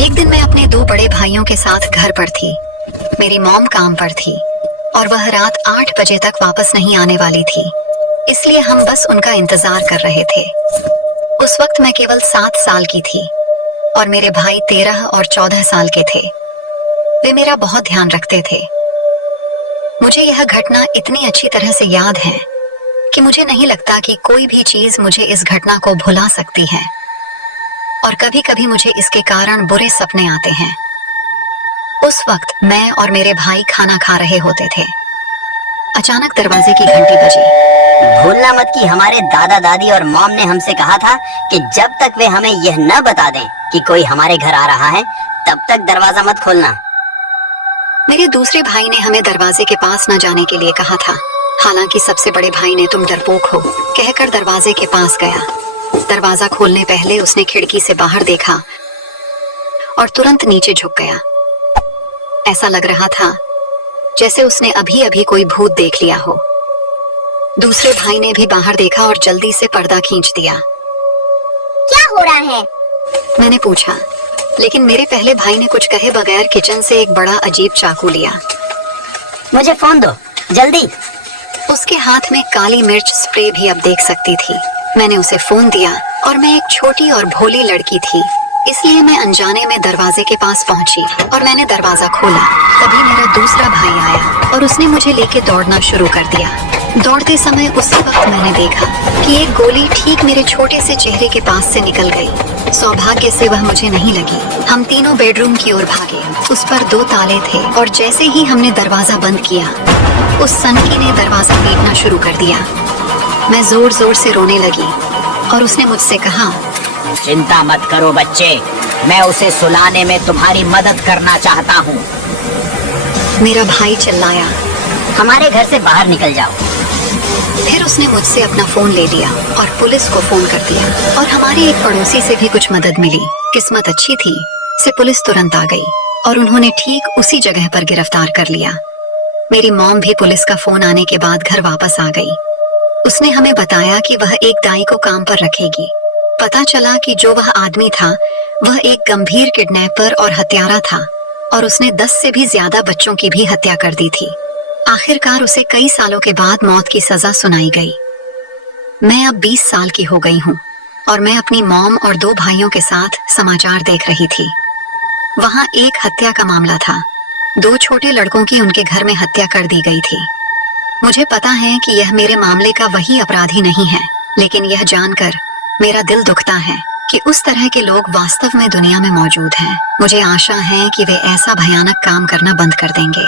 एक दिन मैं अपने दो बड़े भाइयों के साथ घर पर थी। मेरी मॉम काम पर थी और वह रात 8 बजे तक वापस नहीं आने वाली थी, इसलिए हम बस उनका इंतजार कर रहे थे। उस वक्त मैं केवल 7 साल की थी और मेरे भाई 13 और 14 साल के थे। वे मेरा बहुत ध्यान रखते थे। मुझे यह घटना इतनी अच्छी तरह से याद है कि मुझे नहीं लगता कि कोई भी चीज मुझे इस घटना को भुला सकती है, और कभी कभी मुझे इसके कारण बुरे सपने आते हैं। उस वक्त मैं और मेरे भाई खाना खा रहे होते थे। अचानक दरवाजे की घंटी बजी। भूलना मत कि हमारे दादा दादी और मॉम ने हमसे कहा था कि जब तक वे हमें यह न बता दें कि कोई हमारे घर आ रहा है, तब तक दरवाजा मत खोलना। मेरे दूसरे भाई ने हमें दरवाजे के पास न जाने के लिए कहा था। हालांकि सबसे बड़े भाई ने तुम डरपोक हो कहकर दरवाजे के पास गया। दरवाजा खोलने पहले उसने खिड़की से बाहर देखा और तुरंत नीचे झुक गया। ऐसा लग रहा था जैसे उसने अभी अभी कोई भूत देख लिया हो। दूसरे भाई ने भी बाहर देखा और जल्दी से पर्दा खींच दिया। क्या हो रहा है? मैंने पूछा, लेकिन मेरे पहले भाई ने कुछ कहे बगैर किचन से एक बड़ा अजीब चाकू लिया। मुझे फोन दो जल्दी। उसके हाथ में काली मिर्च स्प्रे भी अब देख सकती थी। मैंने उसे फोन दिया और मैं एक छोटी और भोली लड़की थी, इसलिए मैं अनजाने में दरवाजे के पास पहुंची और मैंने दरवाजा खोला। तभी मेरा दूसरा भाई आया और उसने मुझे लेके दौड़ना शुरू कर दिया। दौड़ते समय उसी वक्त मैंने देखा कि एक गोली ठीक मेरे छोटे से चेहरे के पास से निकल गई। सौभाग्य से वह मुझे नहीं लगी। हम तीनों बेडरूम की ओर भागे। उस पर 2 ताले थे और जैसे ही हमने दरवाजा बंद किया, उस सनकी ने दरवाजा पीटना शुरू कर दिया। मैं जोर जोर से रोने लगी और उसने मुझसे कहा, चिंता मत करो बच्चे, मैं उसे सुलाने में तुम्हारी मदद करना चाहता हूँ। मेरा भाई चिल्लाया, हमारे घर से बाहर निकल जाओ। फिर उसने मुझसे अपना फोन ले लिया और पुलिस को फोन कर दिया और हमारी एक पड़ोसी से भी कुछ मदद मिली। किस्मत अच्छी थी से पुलिस तुरंत आ गई और उन्होंने ठीक उसी जगह पर गिरफ्तार कर लिया। मेरी मॉम भी पुलिस का फोन आने के बाद घर वापस आ गई। उसने हमें बताया कि वह एक दाई को काम पर रखेगी। पता चला कि जो वह आदमी था वह एक गंभीर किडनैपर और हत्यारा था और उसने 10 से भी ज्यादा बच्चों की भी हत्या कर दी थी। आखिरकार उसे कई सालों के बाद मौत की सजा सुनाई गई। मैं अब 20 साल की हो गई हूँ और मैं अपनी मॉम और 2 भाइयों के साथ समाचार देख रही थी। वहाँ एक हत्या का मामला था। 2 छोटे लड़कों की उनके घर में हत्या कर दी गई थी। मुझे पता है कि यह मेरे मामले का वही अपराधी नहीं है, लेकिन यह जानकर मेरा दिल दुखता है कि उस तरह के लोग वास्तव में दुनिया में मौजूद हैं। मुझे आशा है कि वे ऐसा भयानक काम करना बंद कर देंगे।